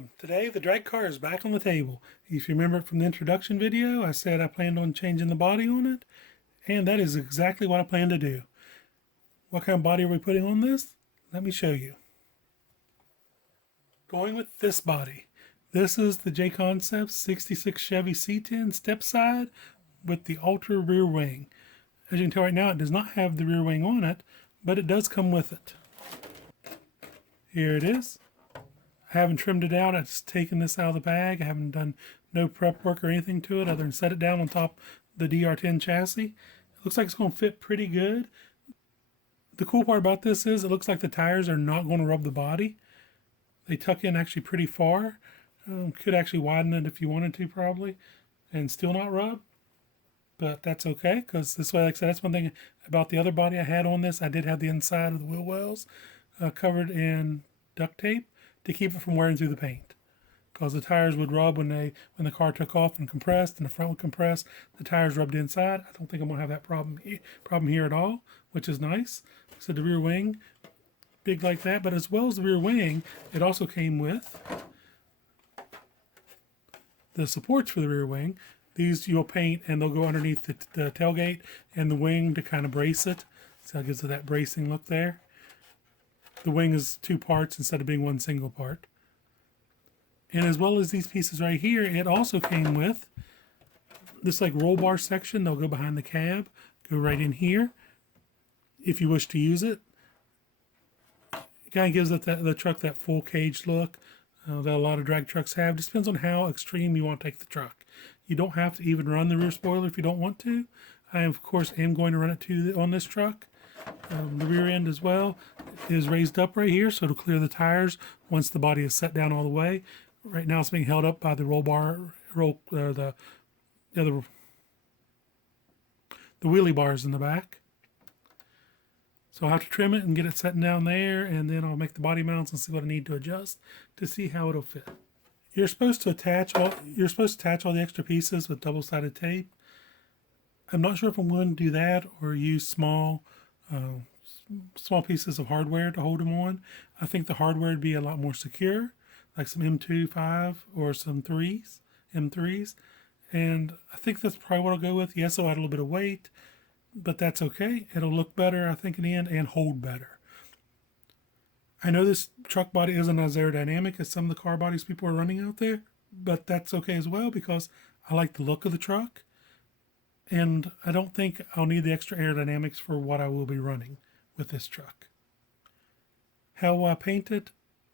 Welcome. Today the drag car is back on the table. If you remember from the introduction video, I said I planned on changing the body on it, and that is exactly what I plan to do. What kind of body are we putting on this? Let me show you. Going with this body. This is the JConcepts 66 Chevy C10 step side with the Ultra rear wing. As you can tell right now, it does not have the rear wing on it, but it does come with it. Here it is. I haven't trimmed it out. I've just taken this out of the bag. I haven't done no prep work or anything to it other than set it down on top of the DR10 chassis. It looks like it's going to fit pretty good. The cool part about this is it looks like the tires are not going to rub the body. They tuck in actually pretty far. Could actually widen it if you wanted to probably and still not rub. But that's okay because this way, like I said, that's one thing about the other body I had on this. I did have the inside of the wheel wells covered in duct tape to keep it from wearing through the paint, because the tires would rub when the car took off and compressed, and the front would compress. The tires rubbed inside. I don't think I'm gonna have that problem here at all, which is nice. So the rear wing, big like that, but as well as the rear wing, it also came with the supports for the rear wing. These you'll paint, and they'll go underneath the tailgate and the wing to kind of brace it. So it gives it that bracing look there. The wing is two parts instead of being one single part. And as well as these pieces right here, it also came with this like roll bar section. They'll go behind the cab, go right in here if you wish to use it. It kind of gives it the truck that full cage look that a lot of drag trucks have. Just depends on how extreme you want to take the truck. You don't have to even run the rear spoiler if you don't want to. I, of course, am going to run it on this truck. The rear end as well is raised up right here, so it'll clear the tires once the body is set down all the way. Right now it's being held up by the roll bar, the wheelie bars in the back. So I'll have to trim it and get it set down there, and then I'll make the body mounts and see what I need to adjust to see how it'll fit. You're supposed to attach all the extra pieces with double-sided tape. I'm not sure if I'm going to do that or use small pieces of hardware to hold them on. I think the hardware would be a lot more secure, like some M2.5 or some M3s. And I think that's probably what I'll go with. Yes, it'll add a little bit of weight, but that's okay. It'll look better, I think, in the end, and hold better. I know this truck body isn't as aerodynamic as some of the car bodies people are running out there, but that's okay as well because I like the look of the truck. And I don't think I'll need the extra aerodynamics for what I will be running with this truck. How will I paint it?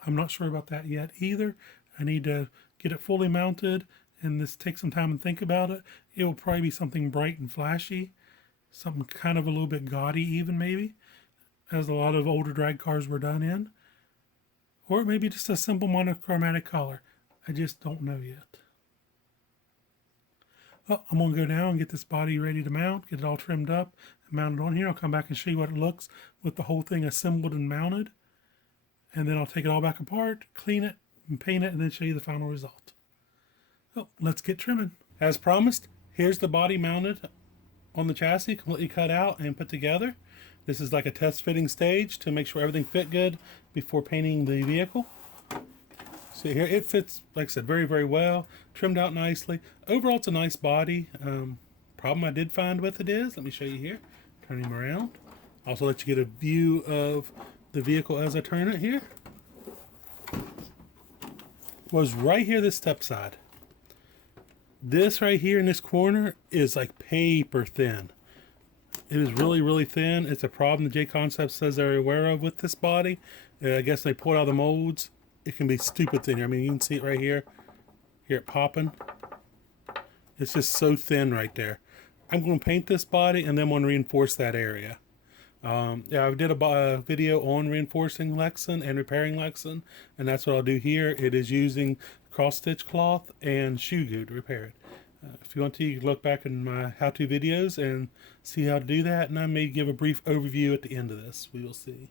I'm not sure about that yet either. I need to get it fully mounted and this take some time and think about it. It will probably be something bright and flashy, something kind of a little bit gaudy even maybe, as a lot of older drag cars were done in. Or maybe just a simple monochromatic color. I just don't know yet. Well, I'm going to go now and get this body ready to mount, get it all trimmed up and mounted on here. I'll come back and show you what it looks with the whole thing assembled and mounted. And then I'll take it all back apart, clean it, and paint it, and then show you the final result. So let's get trimming. As promised, here's the body mounted on the chassis, completely cut out and put together. This is like a test fitting stage to make sure everything fit good before painting the vehicle. See here, it fits, like I said, very, very well. Trimmed out nicely. Overall, it's a nice body. Problem I did find with it is, let me show you here. Turn him around. Also let you get a view of the vehicle as I turn it here. Was right here, this step side. This right here in this corner is like paper thin. It is really, really thin. It's a problem the JConcepts says they're aware of with this body. I guess they pulled out of the molds. It can be stupid thin. I mean, you can see it right here. Here it popping. It's just so thin right there. I'm going to paint this body and then I'm going to reinforce that area. Yeah, I did a video on reinforcing Lexan and repairing Lexan, and that's what I'll do here. It is using cross-stitch cloth and shoe glue to repair it. If you want to, you can look back in my how-to videos and see how to do that, and I may give a brief overview at the end of this. We will see.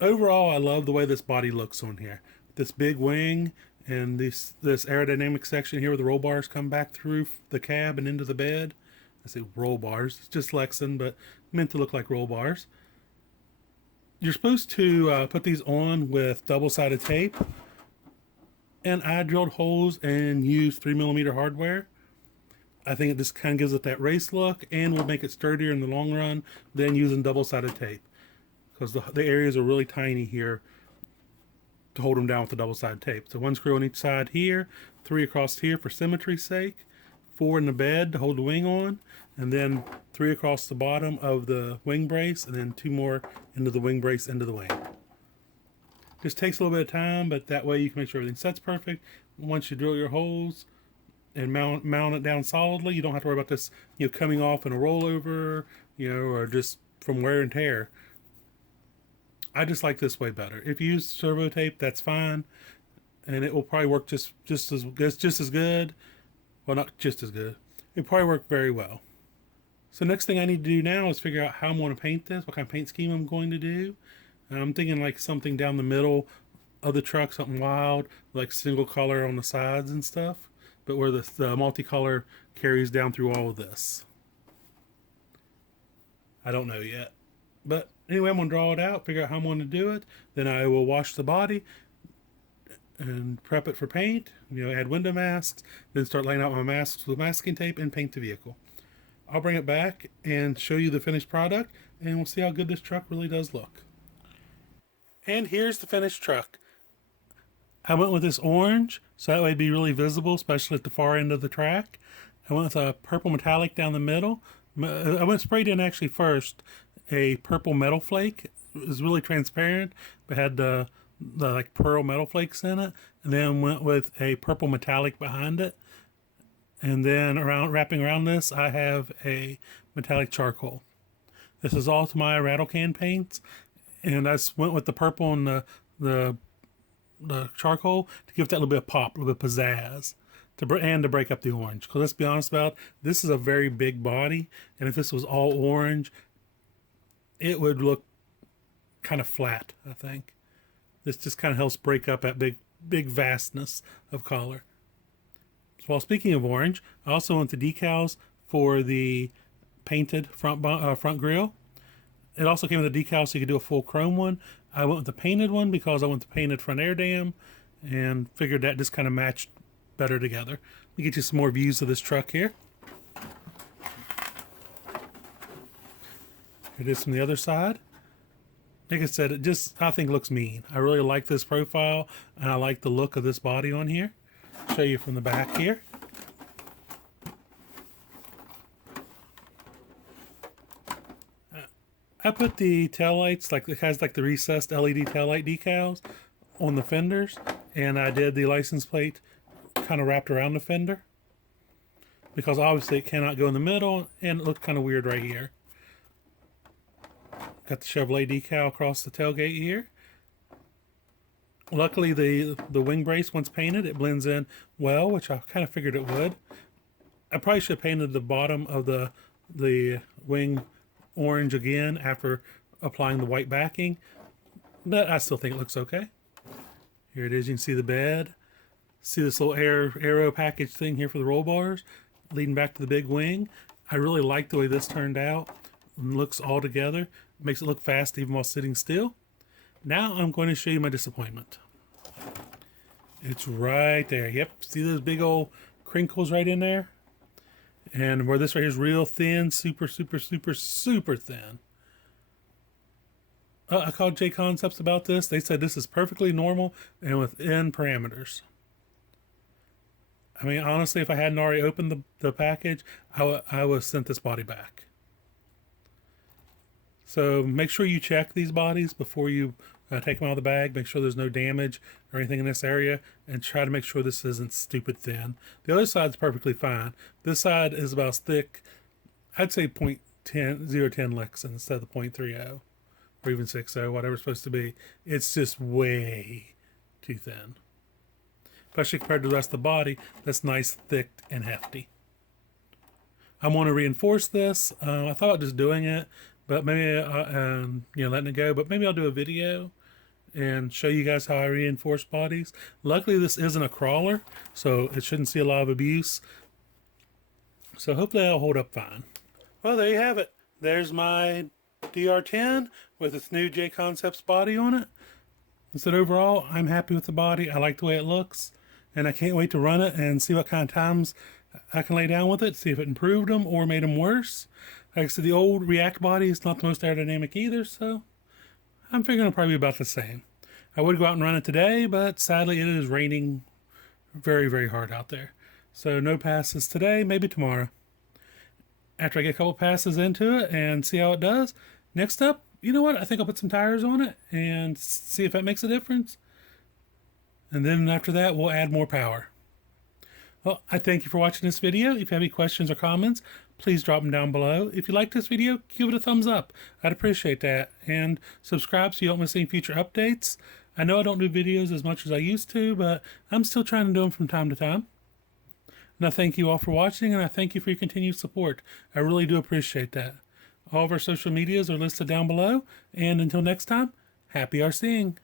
Overall, I love the way this body looks on here. This big wing and this aerodynamic section here where the roll bars come back through the cab and into the bed. I say roll bars. It's just Lexan, but meant to look like roll bars. You're supposed to put these on with double-sided tape. And I drilled holes and used 3mm hardware. I think it just kind of gives it that race look and will make it sturdier in the long run than using double-sided tape, because the areas are really tiny here to hold them down with the double-sided tape. So 1 screw on each side here, 3 across here for symmetry's sake, 4 in the bed to hold the wing on, and then 3 across the bottom of the wing brace, and then 2 more into the wing brace into the wing. Just takes a little bit of time, but that way you can make sure everything sets perfect. Once you drill your holes and mount it down solidly, you don't have to worry about this, coming off in a rollover, or just from wear and tear. I just like this way better. If you use servo tape, that's fine, and it will probably work just as good. Well, not just as good. It'll probably work very well. So next thing I need to do now is figure out how I'm going to paint this, what kind of paint scheme I'm going to do. I'm thinking like something down the middle of the truck, something wild, like single color on the sides and stuff, but where the multicolor carries down through all of this. I don't know yet. But anyway, I'm going to draw it out, figure out how I'm going to do it. Then I will wash the body and prep it for paint, add window masks, then start laying out my masks with masking tape and paint the vehicle. I'll bring it back and show you the finished product, and we'll see how good this truck really does look. And here's the finished truck. I went with this orange, so that way it'd be really visible, especially at the far end of the track. I went with a purple metallic down the middle. I went sprayed in actually first a purple metal flake. It was really transparent, but had the like pearl metal flakes in it. And then went with a purple metallic behind it. And then wrapping around this, I have a metallic charcoal. This is all to my rattle can paints. And I went with the purple and the charcoal to give that a little bit of pop, a little bit of pizzazz, to break up the orange. Because let's be honest about it, this is a very big body, and if this was all orange, it would look kind of flat, I think. This just kind of helps break up that big vastness of color. So while speaking of orange, I also went the decals for the painted front grille. It also came with a decal so you could do a full chrome one. I went with the painted one because I went with the painted front air dam and figured that just kind of matched better together. Let me get you some more views of this truck here. Here it is from the other side. Like I said, I think looks mean. I really like this profile, and I like the look of this body on here. Show you from the back here. I put the taillights, it has like the recessed LED taillight decals on the fenders, and I did the license plate kind of wrapped around the fender because obviously it cannot go in the middle, and it looked kind of weird right here. Got the Chevrolet decal across the tailgate here. Luckily the wing brace, once painted, it blends in well, which I kind of figured it would. I probably should have painted the bottom of the wing orange again after applying the white backing, but I still think it looks okay. Here it is. You can see the bed, see this little aero package thing here for the roll bars leading back to the big wing. I really like the way this turned out and looks all together. It makes it look fast even while sitting still. Now I'm going to show you my disappointment. It's right there. Yep, see those big old crinkles right in there? And where this right here is real thin, super thin. I called JConcepts about this. They said this is perfectly normal and within parameters. I mean, honestly, if I hadn't already opened the package, I would have sent this body back. So make sure you check these bodies before you take them out of the bag. Make sure there's no damage or anything in this area, and try to make sure this isn't stupid thin. The other side's perfectly fine. This side is about as thick, I'd say 0.10 licks instead of the 0.30 or even 6.0, whatever it's supposed to be. It's just way too thin. Especially compared to the rest of the body, that's nice, thick, and hefty. I want to reinforce this. I thought about just doing it, but maybe letting it go. But maybe I'll do a video and show you guys how I reinforce bodies. Luckily, this isn't a crawler, so it shouldn't see a lot of abuse. So hopefully it'll hold up fine. Well, there you have it. There's my DR10 with its new JConcepts body on it. And so overall, I'm happy with the body. I like the way it looks. and I can't wait to run it and see what kind of times I can lay down with it, see if it improved them or made them worse. Like I said, the old React body is not the most aerodynamic either, so I'm figuring it'll probably be about the same. I would go out and run it today, but sadly it is raining very, very hard out there. So no passes today, maybe tomorrow. After I get a couple passes into it and see how it does, next up, you know what? I think I'll put some tires on it and see if that makes a difference. And then after that, we'll add more power. Well, I thank you for watching this video. If you have any questions or comments, please drop them down below. If you like this video, give it a thumbs up. I'd appreciate that. And subscribe so you don't miss any future updates. I know I don't do videos as much as I used to, but I'm still trying to do them from time to time. And I thank you all for watching, and I thank you for your continued support. I really do appreciate that. All of our social medias are listed down below. And until next time, happy RCing.